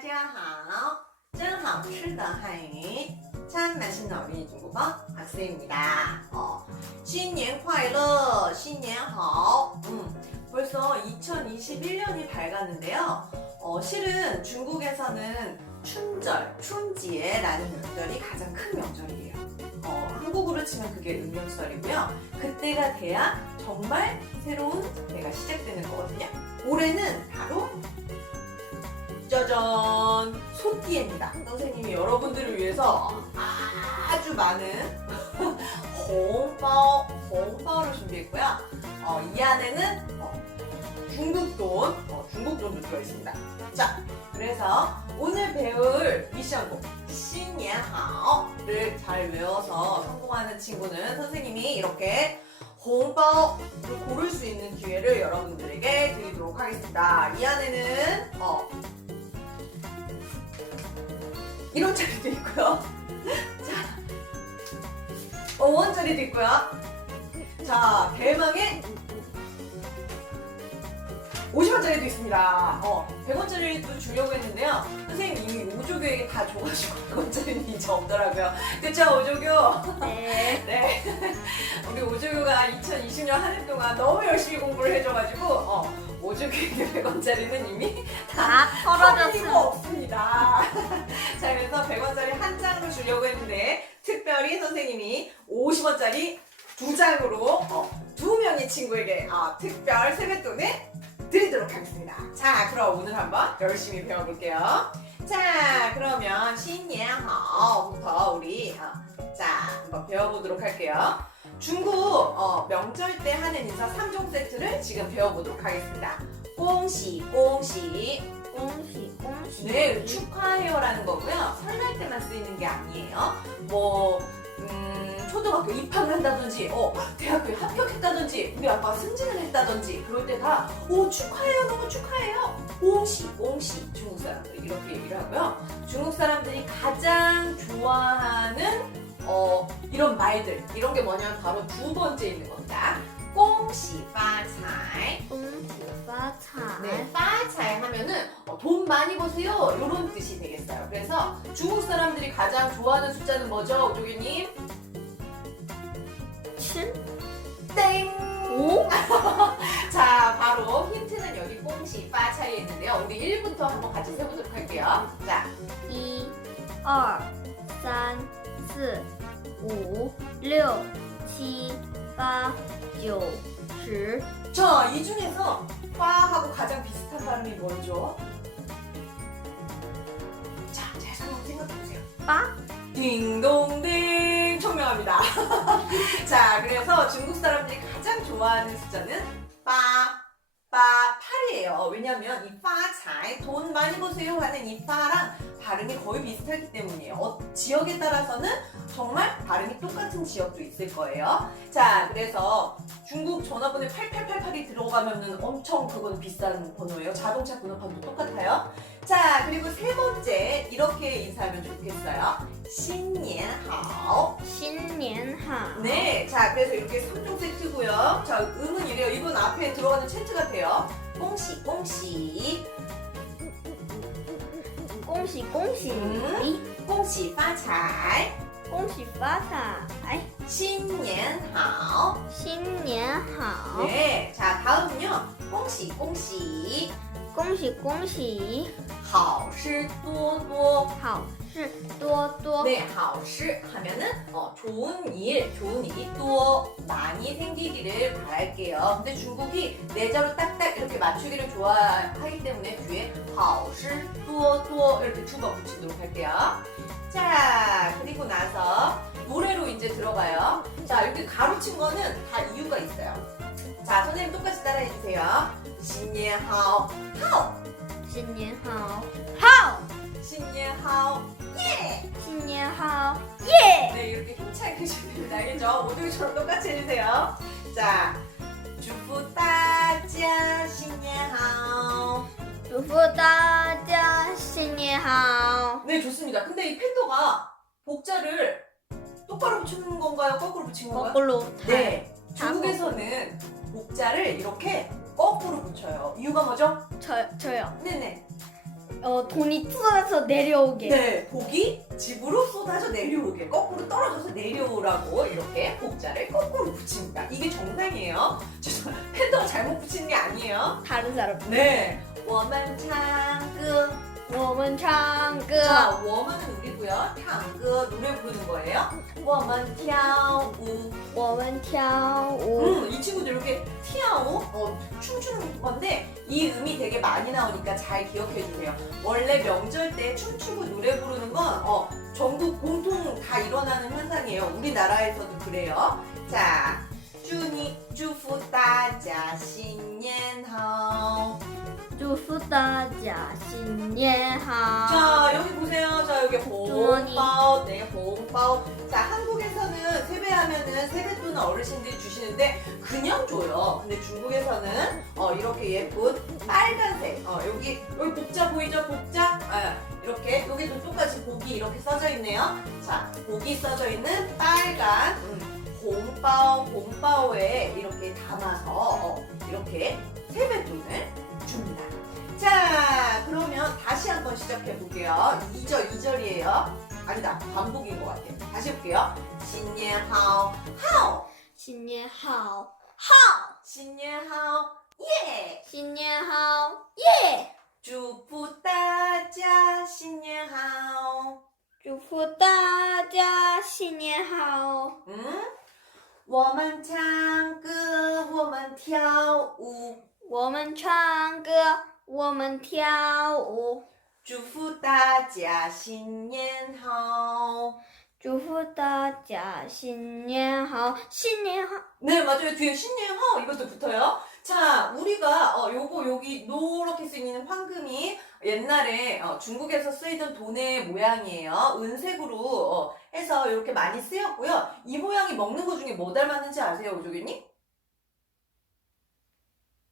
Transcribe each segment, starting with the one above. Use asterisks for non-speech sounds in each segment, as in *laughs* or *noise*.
大家好，真好吃的汉语，참 맛있는 어린이 중국어 박스입니다. 어, 新年快乐, 新年好. 음, 벌써 2021년이 밝았는데요. 어, 실은 중국에서는 춘절, 춘지에라는 명절이 가장 큰 명절이에요. 어, 한국으로 치면 그게 음력설이고요. 그때가 돼야 정말 새로운 해가 시작되는 거거든요. 올해는 바로 짜잔 소띠입니다. 선생님이 여러분들을 위해서 아주 많은 *laughs* 홍바오 홍바오를 준비했고요. 어, 이 안에는 어, 중국 돈 어, 중국 돈도 들어 있습니다. 자 그래서 오늘 배울 미션곡 신예하오를 잘 외워서 성공하는 친구는 선생님이 이렇게 홍바오를 고를 수 있는 기회를 여러분들에게 드리도록 하겠습니다. 이 안에는 어, 1원짜리도 있고요. 자, 5원짜리도 있고요. 자, 대망의 50원짜리도 있습니다. 어, 100원짜리도 주려고 했는데요. 선생님 이미 오조교에게 다 줘가지고 100원짜리는 이제 없더라고요. 그쵸, 오조교? 네. *laughs* 네. 우리 오조교가 2020년 한 해 동안 너무 열심히 공부를 해줘가지고, 어, 오조교에게 100원짜리는 이미 다 털어졌어. 없습니다. *laughs* 자, 그래서 100원짜리 한 장으로 주려고 했는데, 특별히 선생님이 50원짜리 두 장으로, 어, 두 명의 친구에게, 어, 특별 세뱃돈을 드리도록 하겠습니다. 자, 그럼 오늘 한번 열심히 배워볼게요. 자, 그러면 신예하부터 어, 우리 어, 자 한번 배워보도록 할게요. 중국 어, 명절 때 하는 인사 3종 세트를 지금 배워보도록 하겠습니다. 꽁시, 꽁시. 꽁시, 꽁시. 네, 축하해요라는 거고요. 설날 때만 쓰이는 게 아니에요. 뭐 음, 초등학교 입학을 한다든지, 어, 대학교에 합격했다든지, 우리 아빠가 승진을 했다든지, 그럴 때 다, 오, 축하해요, 너무 축하해요. 옹시, 옹시. 중국 사람들이 이렇게 얘기를 하고요. 중국 사람들이 가장 좋아하는, 어, 이런 말들, 이런 게 뭐냐면 바로 두 번째 있는 겁니다. 꽁시 파차이. 恭喜发财。 네, 파차이 하면은 어, 돈 많이 버세요 이런 뜻이 되겠어요. 그래서 중국 사람들이 가장 좋아하는 숫자는 뭐죠, 오조교님? 七 땡. 오 *laughs* 자, 바로 힌트는 여기 꽁시 파차이에 있는데요. 우리 1부터 한번 같이 세보도록 할게요. 자, 一、二、三、四、五、六、七、八、九、十。 자, 이 중에서 파하고 가장 비슷한 발음이 뭐죠? 잘 생각해보세요. 八 딩동댕 청명합니다. *laughs* 자, 그래서 중국 사람들이 가장 좋아하는 숫자는 빠, 빠, 8이에요. 왜냐면 이 파잘 돈 많이 버세요 하는 이 파랑 발음이 거의 비슷하기 때문이에요. 어, 지역에 따라서는 정말 발음이 똑같은 지역도 있을 거예요. 자, 그래서 중국 전화번호에 8888이 들어가면은 엄청 그건 비싼 번호예요. 자동차 번호판도 똑같아요. 자, 그리고 세 번째 이렇게 인사하면 좋겠어요. 신년好. 新年好。 네, 자, 그래서 이렇게 3종 세트고요. 자, 음은 이래요. 이분 앞에 들어가는 채트 같아요. 꽁시, 꽁시, 恭喜恭喜，嗯 꽁시, 发财,恭喜发财，新年好.新年好， 네, 자, 다음은요. 꽁시, 꽁시, 恭喜恭喜，好事多多.好事多多， 네, 好事 하면은 어, 좋은 일, 좋은 일이 또 많이 생기기를 바랄게요. 근데 중국이 내자로 딱딱 이렇게 맞추기를 좋아하기 때문에 뒤에 好事多多 이렇게 두 번 붙이도록 할게요. 자, 그리고 나서 노래로 이제 들어가요. 자, 이렇게 가로친 거는 다 이유가 있어요. 자, 선생님 똑같이 따라해 주세요. 新年好,好,新年好，好，新年好,예! 新年好，耶！ 네, 이렇게 힘차게 해주시면 됩니다. 알겠죠? 모두처럼 똑같이 해주세요. 자, 祝福大家新年好.祝福大家新年好。 네, 좋습니다. 근데 이 팬더가 복자를 똑바로 붙이는 건가요? 거꾸로 붙인 건가요? 거꾸로 네. 중국에서는 복자를 이렇게 거꾸로 붙여요. 이유가 뭐죠? 저 저요. 네네. 어, 돈이 쏟아져 내려오게. 네, 복이 집으로 쏟아져 내려오게 거꾸로 떨어져서 내려오라고 이렇게 복자를 거꾸로 붙입니다. 이게 정상이에요. *laughs* 죄송, 팬더가 잘못 붙이는 게 아니에요. 다른 사람. 네, 我们唱歌. 我们唱歌. 자, 我们은 우리고요. 唱歌 노래 부르는 거예요. 我们跳舞.我们跳舞. 음, 이 친구들 이렇게 티아오 어, 춤추는 건데 이 음이 되게 많이 나오니까 잘 기억해 주세요. 원래 명절 때 춤추고 노래 부르는 건 어, 전국 공통 다 일어나는 현상이에요. 우리나라에서도 그래요. 자, 大家新年好. 자, 여기 보세요. 자, 여기 주머니. 홍bao. 네, 홍bao. 자, 한국에서는 세배하면은 세뱃돈을 어르신들이 주시는데 그냥 줘요. 근데 중국에서는 어, 이렇게 예쁜 빨간색. 어, 여기 여기 복자 보이죠? 복자? 아, 이렇게 여기도 똑같이 복이 이렇게 써져 있네요. 자, 복이 써져 있는 빨간 음, 홍bao, 홍바오에 이렇게 담아서 어, 이렇게 세뱃돈을 줍니다. 자, 그러면 다시 한번 시작해 볼게요. 2절, 2절이에요. 아니다, 반복인 것 같아요. 다시 해볼게요. 新年好,好,新年好.新年好,耶!新年好. 예! 祝福大家新年好.祝福大家新年好. 음? 我们唱歌,我们跳舞.我们唱歌， 我们跳舞，祝福大家新年好.祝福大家新年好，新年好。 네, 맞아요. 뒤에 신년허 이것도 붙어요. 자, 우리가 어, 요거 여기 노랗게 쓰이는 황금이 옛날에 어, 중국에서 쓰이던 돈의 모양이에요. 은색으로 어, 해서 이렇게 많이 쓰였고요. 이 모양이 먹는 것 중에 뭐 닮았는지 아세요, 오조기님?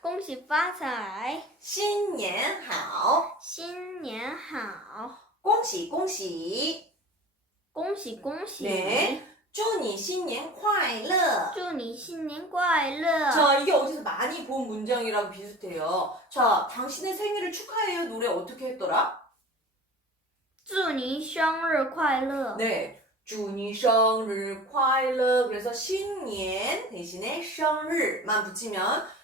恭喜发财，新年好新年好，恭喜恭喜恭喜恭喜， 네. 祝你新年快乐祝你新年快乐。 자, 이게 어디서 많이 본 문장이랑 비슷해요. 자, 당신의 생일을 축하해요. 노래 어떻게 했더라? 祝您生日快乐。 네. 祝你生日快乐. 그래서 신년 대신에 生日만 붙이면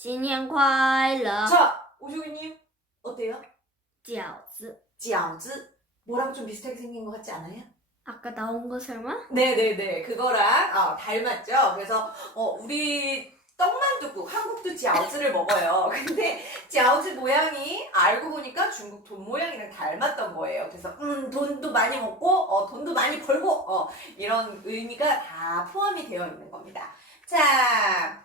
新年快乐， 자, 오조기님 어때요? 饺子。饺子 뭐랑 좀 비슷하게 생긴 것 같지 않아요? 아까 나온 거 설마? 네네네 그거랑 어, 닮았죠 그래서 어, 우리 떡만둣국 한국도 지아우즈를 먹어요 근데 *laughs* 지아우즈 모양이 알고 보니까 중국 돈 모양이랑 닮았던 거예요 그래서 음 돈도 많이 먹고 어, 돈도 많이 벌고 어, 이런 의미가 다 포함이 되어 있는 겁니다 자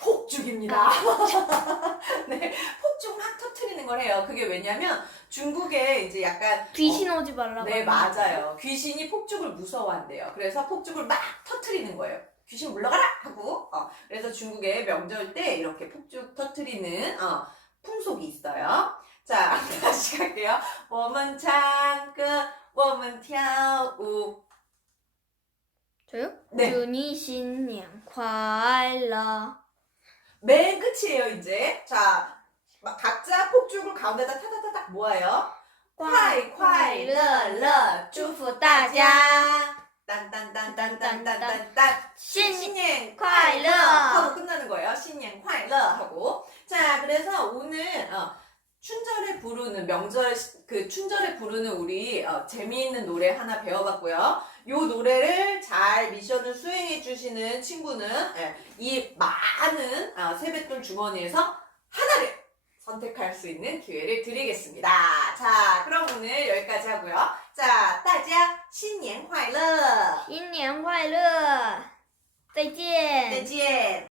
폭죽입니다. *laughs* 네, 폭죽 막 터트리는 걸 해요. 그게 왜냐면 중국에 이제 약간 귀신 오지 말라고. 네, 맞아요. 귀신이 폭죽을 무서워한대요. 그래서 폭죽을 막 터트리는 거예요. 귀신 물러가라! 하고. 어, 그래서 중국의 명절 때 이렇게 폭죽 터트리는 어, 풍속이 있어요. 자, *laughs* 다시 갈게요. 我们唱歌,我们跳舞. 저요? 네. 祝你新年快乐. 맨 끝이에요, 이제. 자, 막 각자 폭죽을 가운데다 타다다닥 모아요. 快快乐乐祝福大家 딴딴딴딴딴딴딴 新 신년 快乐 하고 끝나는 거예요. 신년 快乐 하고. 자, 그래서 오늘 어, 춘절에 부르는 명절 시- 그 춘절에 부르는 우리 어, 재미있는 노래 하나 배워봤고요. 요 노래를 잘 미션을 수행해 주시는 친구는 예, 이 많은 어, 세뱃돈 주머니에서 하나를 선택할 수 있는 기회를 드리겠습니다. 자, 그럼 오늘 여기까지 하고요. 자, 大家新年快乐!新年快乐，再见。再见。